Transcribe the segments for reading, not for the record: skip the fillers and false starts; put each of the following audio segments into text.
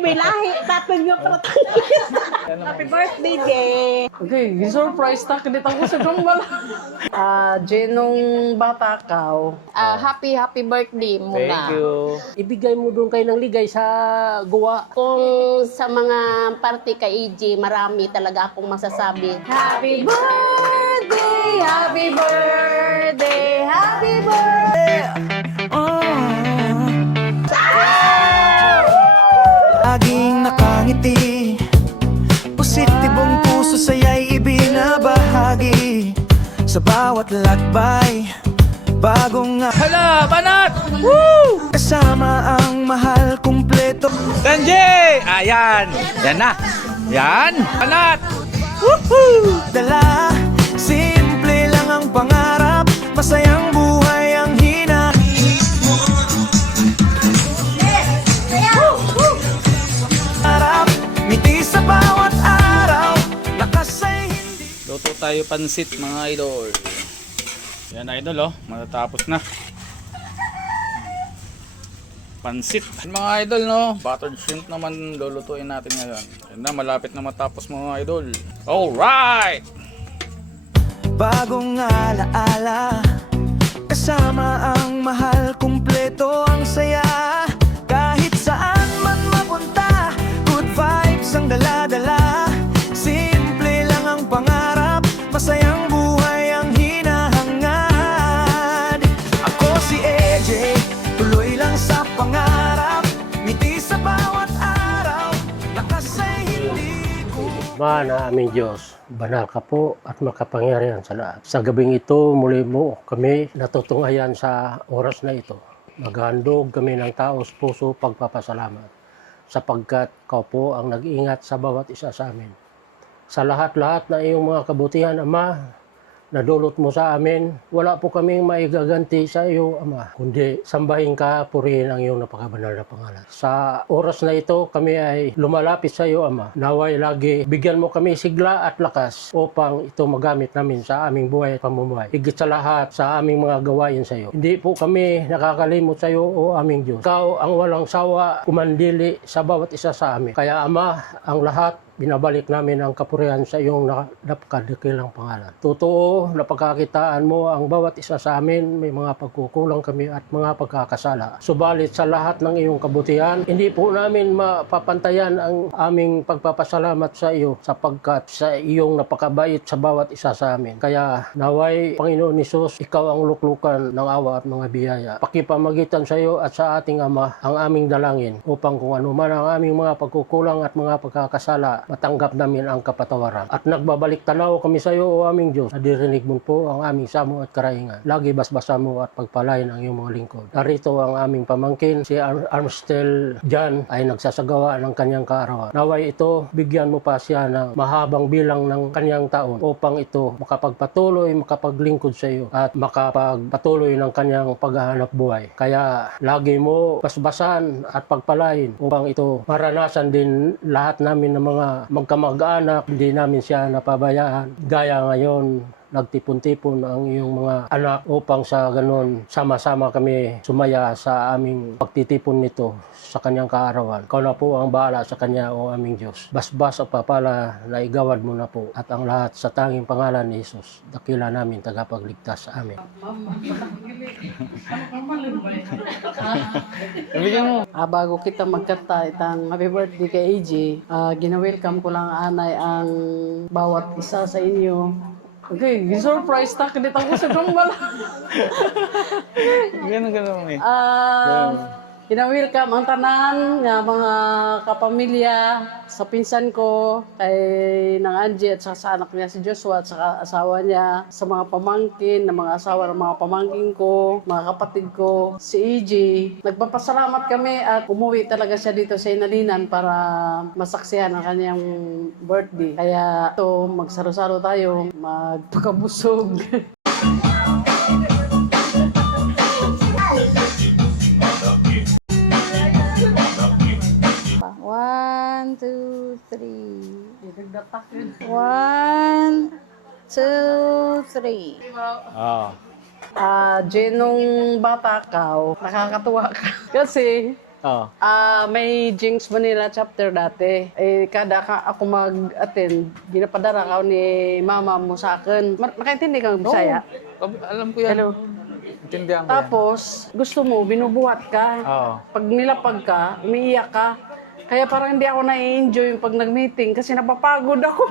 May lahi, tatong yung Happy birthday, Jay! Okay, surprise ta kadit ako sa gumbal. Jenong bata ka. Happy birthday muna. Thank you. Ibigay mo doon kayo ng ligay sa guwa. Kung sa mga party kay EJ, marami talaga akong masasabi. Happy birthday! Happy birthday! Happy birthday! Laging nakangiti, positibong puso sa'yo'y ibinabahagi. Sa bawat lakbay, bagong Hala, banat! Woo! kasama ang mahal kumpleto. Sanjay! Ayan! Yan na! Yan! Banat! Dala, simple lang ang pangarap, masayang buhay ang hina. Harap, ngiti sa bawat araw, nakasay hindi. Luto tayo pansit mga idol. Yan idol oh, matatapos na. Pansit. Mga idol no, buttered shrimp naman lulutuin natin ngayon. Yan na, malapit na matapos mga idol. Alright! Bagong alaala, kasama ang mahal kumpleto ang saya. Kahit saan man mapunta, good vibes ang dala-dala. Simple lang ang pangarap, masayang buhay ang hinahangad. Ako si AJ, tuloy lang sa pangarap, ngiti sa bawat araw, nakasay hindi ko. Mana aming Diyos, banal ka po at makapangyarihan sa lahat. Sa gabing ito, muli mo kami natutunghayan sa oras na ito. Maghandog kami ng taos puso pagpapasalamat sapagkat Kau po ang nag-iingat sa bawat isa sa amin. Sa lahat-lahat na iyong mga kabutihan, Ama, nadulot mo sa amin, wala po kaming maigaganti sa iyo, Ama, kundi sambahin ka, purihin ang iyong napakabanal na pangalan. Sa oras na ito, kami ay lumalapit sa iyo, Ama. Naway lagi, bigyan mo kami sigla at lakas upang ito magamit namin sa aming buhay at pamumuhay. Higit sa lahat, sa aming mga gawain sa iyo. Hindi po kami nakakalimot sa iyo, O aming Diyos. Ikaw ang walang sawa, kumandili sa bawat isa sa amin. Kaya, Ama, ang lahat, binabalik namin ang kapurihan sa iyong napakadakilang pangalan. Totoo, napagkakitaan mo ang bawat isa sa amin, may mga pagkukulang kami at mga pagkakasala. Subalit sa lahat ng iyong kabutihan, hindi po namin mapapantayan ang aming pagpapasalamat sa iyo sapagkat sa iyong napakabait sa bawat isa sa amin. Kaya naway, Panginoon Hesus, ikaw ang luklukan ng awa at mga biyaya. Pakipamagitan sa iyo at sa ating Ama ang aming dalangin upang kung ano man ang aming mga pagkukulang at mga pagkakasala, matanggap namin ang kapatawaran. At nagbabalik tanaw kami sa iyo, O aming Diyos. Nadirinig mo po ang aming samo at karaingan. Lagi basbasa mo at pagpalain ang iyong mga lingkod. Narito ang aming pamangkin, si Armstel Jan, ay nagsasagawa ng kanyang kaarawan. Naway ito, bigyan mo pa siya ng mahabang bilang ng kanyang taon upang ito makapagpatuloy, makapaglingkod sa iyo at makapagpatuloy ng kanyang paghahanap buhay. Kaya lagi mo basbasan at pagpalain upang ito maranasan din lahat namin ng mga magkamag-anak, hindi namin siya napabayaan. Gaya ngayon, nagtipon-tipon ang iyong mga anak upang sa ganon sama-sama kami sumaya sa aming pagtitipon nito sa kanyang kaarawan. Ikaw na po ang bahala sa kanya, O aming Diyos. Basbas at papala na igawad mo na po at ang lahat sa tanging pangalan ni Jesus. Dakila namin tagapagligtas. Amen. Bigyan mo. Bago kita magkanta itang happy birthday kay AJ, gina-welcome ko lang anay ang bawat isa sa inyo. Okay, surprise ta kadit ako sa gumbal. Ganun eh. Gina-welcome ang tanan nga mga kapamilya sa pinsan ko, kay nang Angie at sa anak niya si Joshua at sa asawa niya, sa mga pamangkin, na mga asawa ng mga pamangkin ko, mga kapatid ko, si EJ. Nagpapasalamat kami at umuwi talaga siya dito sa Inalinan para masaksihan ang kanyang birthday. Kaya ito, magsaro-saro tayo, magpakabusog. One, two, three. 1, 2, 3. Ah. Jenong bata ka, nakakatuwa ka. Kasi Oo. May Jinx Manila chapter dati. Kada ako mag-attend, ginapadara ka ni mama mo sa akin. Nakaintindi kang Bisaya? Alam ko yan. Hello. Intindihan ko yan. Tapos, gusto mo, binubuhat ka. Oo. Pag nilapag ka, umiiyak ka. Kaya parang hindi ako na-enjoy yung pag nag-meeting kasi napapagod ako.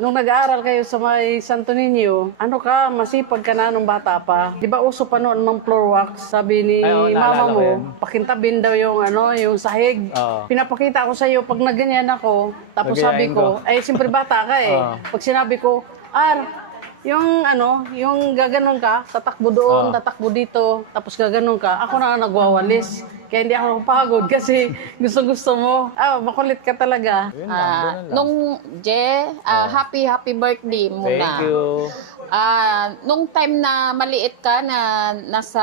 Nung nag-aaral kayo sa may Santo Niño, ano ka, masipag ka na nung bata pa. Di ba uso pa noon mang floor wax? Sabi ni Ay, oo, mama naalala ko mo, yan. pakintabin daw yung, yung sahig. Oo. Pinapakita ko sa iyo pag naganyan ako. Tapos Nagayain sabi ko, siyempre bata ka eh. Oo. Pag sinabi ko, yung gaganon ka, tatakbo doon, tatakbo dito, tapos gaganon ka, ako na nagwawalis. Kaya hindi ako napagod kasi gusto-gusto mo. Makulit ka talaga. Happy birthday muna. Thank you. Nung time na maliit ka na nasa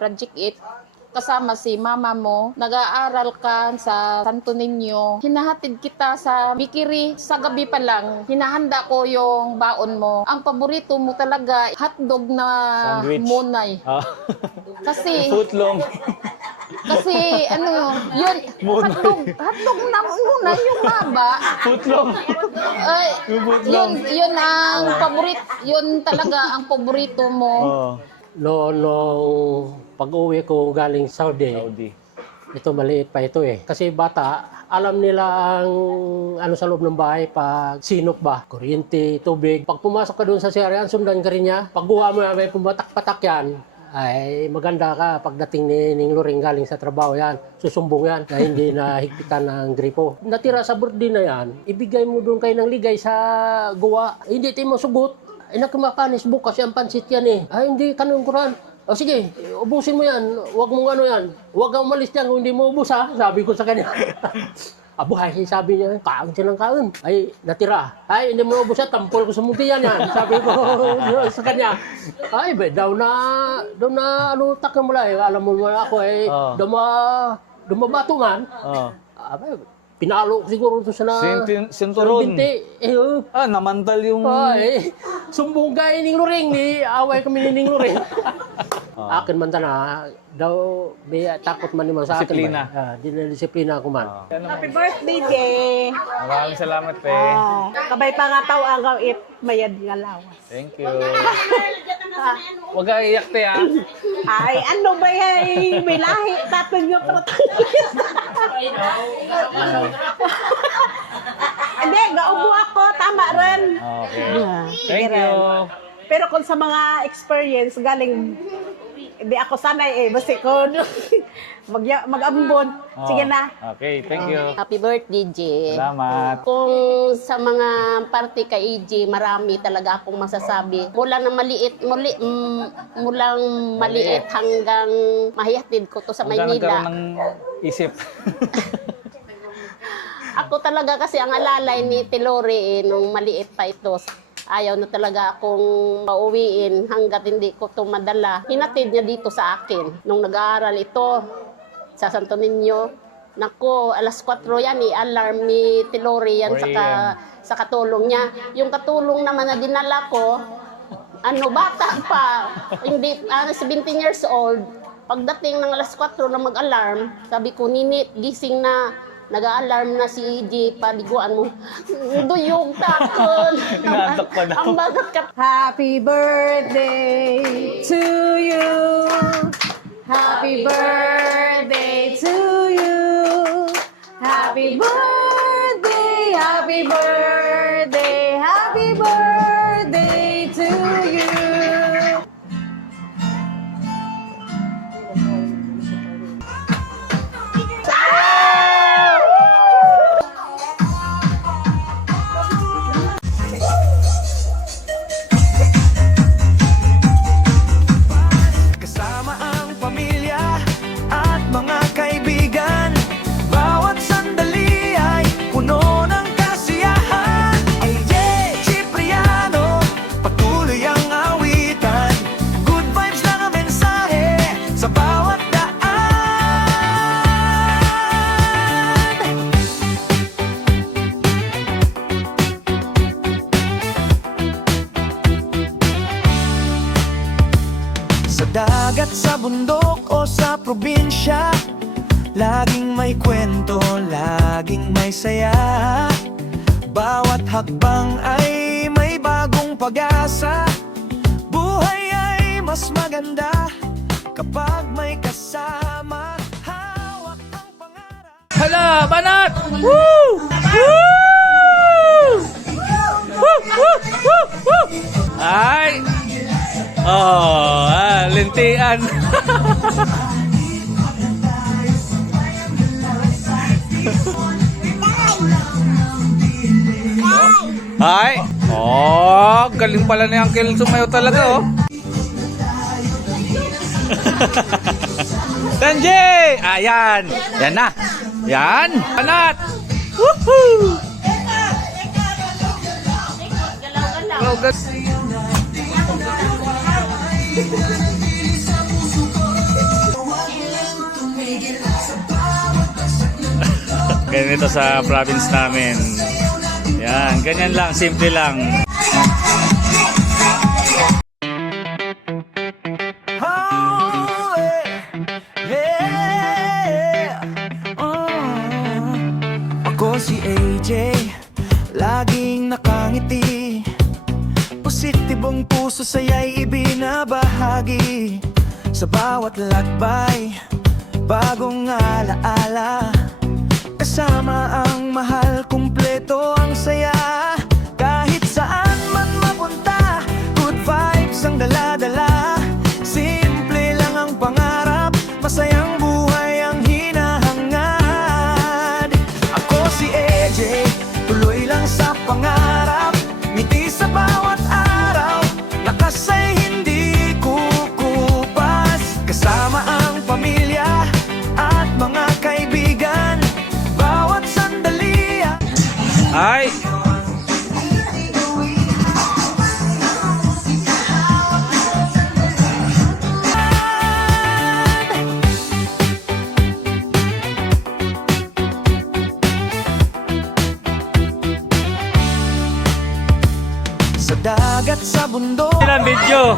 Project 8, kasama si mama mo, nag-aaral ka sa Santo Niño, hinahatid kita sa Bikiri. Sa gabi pa lang, hinahanda ko yung baon mo. Ang paborito mo talaga, hotdog na Sandwich. munay. Kasi, Footlong. yun, hotdog na munay, yung maba. Footlong. Yun ang paborito, yun talaga ang paborito mo. Nung pag-uwi ko galing Saudi, ito maliit pa ito eh. Kasi bata, alam nila ang ano sa loob ng bahay pag sinok ba, kuryente, tubig. Pag pumasok ka doon sa CR, sundan ka rin niya. Pag buha mo may pumatak-patak yan, ay maganda ka pagdating ni Ning Loring galing sa trabaho yan. Susumbong yan na hindi na higpitan ng gripo. Natira sa birthday na yan, ibigay mo doon kayo ng ligay sa guwa. Hindi tayo masugot. Nakumakanis bukas yung pansit yan eh. Hindi, kanong kuran. Sige, ubusin mo yan. Huwag mong ano yan. Huwag kang umalis dyan kung hindi mo ubus ha. Sabi ko sa kanya. Abuhay, sabi niya, kaon siya ng kaon. Ay, natira. Ay, hindi mo ubus yan. Tampol ko sa muntiyan yan. Sabi ko sa kanya. Ay, daw na ano, takang mula eh. Alam mo naman ako eh. Dumabato man. Pinalo ko siguro ito sa Sinturon. binti. Namantal yung... Sumbong ka Ning Loring. Away kami ni Ning Loring. Akin man na daw may takot man naman sa akin. Disiplina. Dinadisiplina ako man. Happy birthday, Jay! Maraming salamat, pe. Kabay pa nga tao ang it mayad nga lawas. Thank you. Huwag ka iyak, te, ha? Ay, ano ba yan? May lahi. Tatag yung Hindi, gaubo ako. Tama rin. Okay. Thank you. Pero kung sa mga experience, galing, hindi ako sanay eh. Basta ko mag-ambon. Sige na. Okay, thank you. Happy birthday, Jay. Salamat. Kung sa mga party kay EJ, marami talaga akong masasabi. Mula maliit hanggang mahihatid ko to sa Hanggang Maynila. nagkaroon ng isip. Ako talaga kasi ang alalay ni Tilori nung maliit pa ito. Ayaw na talaga akong pauwiin hanggat hindi ko ito madala. Hinatid niya dito sa akin. Nung nag-aaral ito sa Santo Niño, naku, alas 4 yan, i-alarm ni Tilori yan sa katulong niya. Yung katulong naman na dinala ko, bata pa, hindi, 17 years old. Pagdating ng alas 4 na mag-alarm, sabi ko, Ninit, gising na. Nag-a-alarm na si EJ, paliguan mo. Duyog takon. Inaantok pa daw. Ang bagat ka. Happy birthday to you. Happy birthday to you. Happy birthday, happy birthday, happy birthday to you. Kasama ang pamilya at mga kaibigan. Bawat sandali ay puno ng kasiyahan. Jay Cipriano, patuloy ang awitan. Good vibes lang ang mensahe sa bawat daan. Sa dagat, sa bundok o sa probinsya, Laging may kwento, laging may saya. Bawat hakbang ay may bagong pag-asa. Buhay ay mas maganda kapag may kasama. Hawak ang pangarap. Hala, banat! Woo! Woo! Woo! Woo! Woo! Woo! Ay! Oh, lintian. Ay! Oh, galing pala ni Uncle Sumayo talaga, oh. Tanji! Ayan! Yan na! Yan! Banat! Woohoo! Galaw-galaw. Ganito sa province namin. Yan, ganyan lang, simple lang. Oh, yeah. Ako si AJ, laging nakangiti. Positibong puso sa'yo'y ibinabahagi. Sa bawat lakbay, bagong alaala. Kasama ang mahal, kumpleto ang saya. Kahit saan man mapunta, good vibes ang dala-dala. Simple lang ang pangarap, masayang buhay ang hinahangad. Ako si AJ, tuloy lang sa pangarap. Ngiti sa bawat araw, lakas ay hindi kukupas. Kasama ang pamilya at mga kaibigan, bawat sandali. Ay! Sa dagat, sa bundok, Ilang video?